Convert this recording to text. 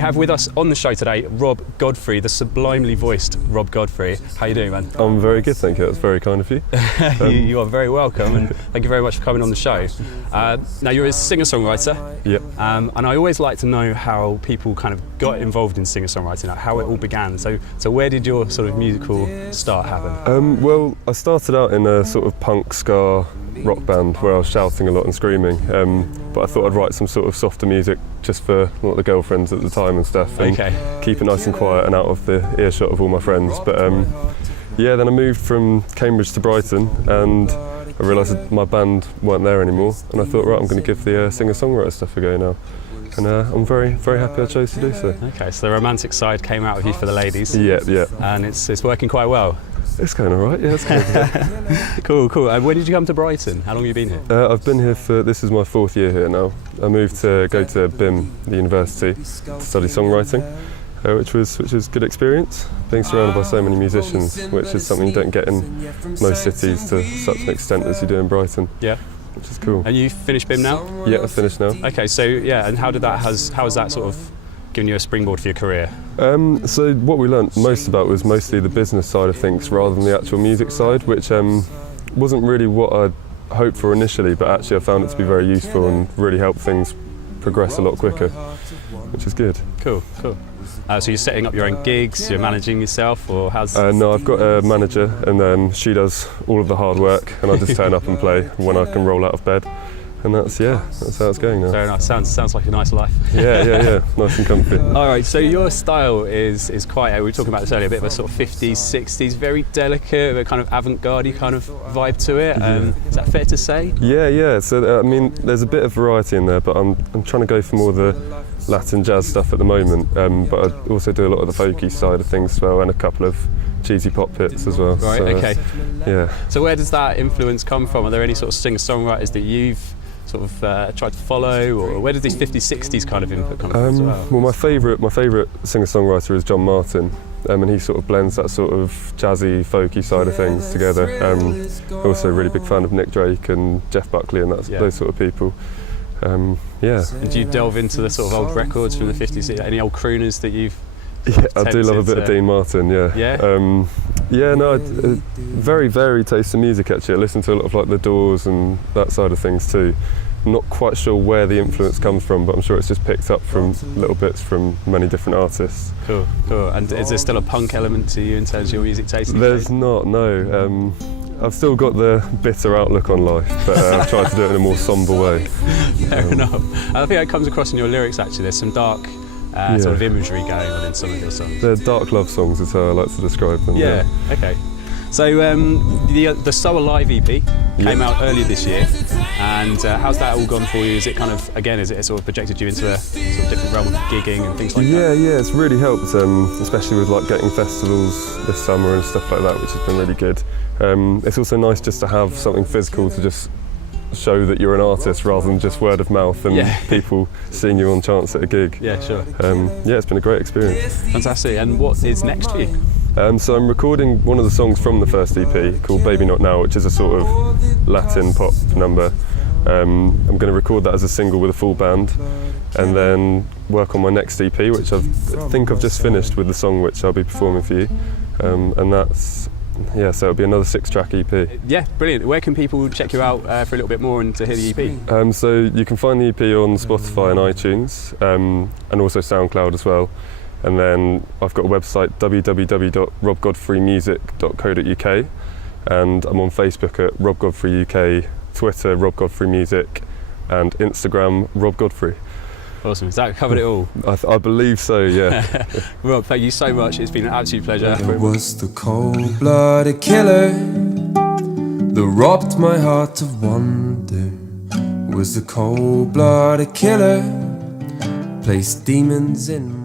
have with us on the show today Rob Godfrey, the sublimely voiced Rob Godfrey. How you doing, man? I'm very good, thank you. That's very kind of you. You are very welcome, and thank you very much for coming on the show. Now, you're a singer-songwriter. Yep. And I always like to know how people kind of got involved in singer-songwriting, like how it all began. So where did your sort of musical start happen? Well, I started out in a sort of punk ska rock band where I was shouting a lot and screaming, but I thought I'd write some sort of softer music just for a lot of the girlfriends at the time and stuff, and keep it nice and quiet and out of the earshot of all my friends. But yeah, then I moved from Cambridge to Brighton, and I realised that my band weren't there anymore, and I thought, right, I'm going to give the singer-songwriter stuff a go now. And I'm very, very happy I chose to do so. Okay, so the romantic side came out of you for the ladies. Yeah, yeah. And it's working quite well. It's going all right, yeah, it's going good. Cool. When did you come to Brighton? How long have you been here? I've been here this is my 4th year here now. I moved to go to BIM, the university, to study songwriting, which was a good experience. Being surrounded by so many musicians, which is something you don't get in most cities to such an extent as you do in Brighton. Yeah. Which is cool. And you finished BIM now? Yeah, I've finished now. Okay, so yeah, and how has that sort of given you a springboard for your career? So what we learnt most about was mostly the business side of things rather than the actual music side, which wasn't really what I'd hoped for initially, but actually I found it to be very useful and really helped things progress a lot quicker, which is good. Cool. So you're setting up your own gigs, you're managing yourself, or how's... No, I've got a manager, and then she does all of the hard work, and I just turn up and play when I can roll out of bed. And that's how it's going now. Very nice. Sounds like a nice life. Yeah. Nice and comfy. All right. So your style is quite. We were talking about this earlier. A bit of a sort of 50s, 60s, very delicate, a kind of avant-garde kind of vibe to it. Is that fair to say? Yeah. So I mean, there's a bit of variety in there, but I'm trying to go for more the Latin jazz stuff at the moment. But I also do a lot of the folky side of things as well, and a couple of cheesy pop hits as well. Right. So, okay. Yeah. So where does that influence come from? Are there any sort of singer-songwriters that you've sort of tried to follow, or where did these 50s, 60s kind of input come from as well? Well, my favourite singer-songwriter is John Martin, and he sort of blends that sort of jazzy, folky side of things together. Also a really big fan of Nick Drake and Jeff Buckley and those sort of people. Yeah. And do you delve into the sort of old records from the 50s? Any old crooners that you've... Yeah, I do love a bit of Dean Martin, yeah. Yeah? Very varied taste in music actually. I listen to a lot of like The Doors and that side of things too. I'm not quite sure where the influence comes from, but I'm sure it's just picked up from little bits from many different artists. Cool. And is there still a punk element to you in terms of your music taste? There's not, no. I've still got the bitter outlook on life, but I've tried to do it in a more sombre way. Fair enough. I think that comes across in your lyrics actually. There's some dark sort of imagery going on in some of your songs. They're dark love songs is how I like to describe them. Yeah. Okay. So the So Alive EP came out earlier this year, and how's that all gone for you? Is it kind of, again, is it sort of projected you into a sort of different realm of gigging and things like that? Yeah, it's really helped, especially with like getting festivals this summer and stuff like that, which has been really good. It's also nice just to have something physical to just show that you're an artist rather than just word of mouth and people seeing you on chance at a gig. Yeah, sure. It's been a great experience. Fantastic. And what is next for you? So I'm recording one of the songs from the first EP called Baby Not Now, which is a sort of Latin pop number. I'm going to record that as a single with a full band, and then work on my next EP, which I think I've just finished with the song which I'll be performing for you. And that's... Yeah, so it'll be another 6-track EP. Yeah, brilliant. Where can people check you out for a little bit more and to hear the EP? So you can find the EP on Spotify and iTunes, and also SoundCloud as well. And then I've got a website, www.robgodfreymusic.co.uk, and I'm on Facebook at Rob Godfrey UK, Twitter Rob Godfrey Music, and Instagram Rob Godfrey. Awesome. Has that covered it all? I believe so, yeah. Rob, thank you so much. It's been an absolute pleasure. It was the cold-blooded killer that robbed my heart of wonder. It was the cold-blooded killer placed demons in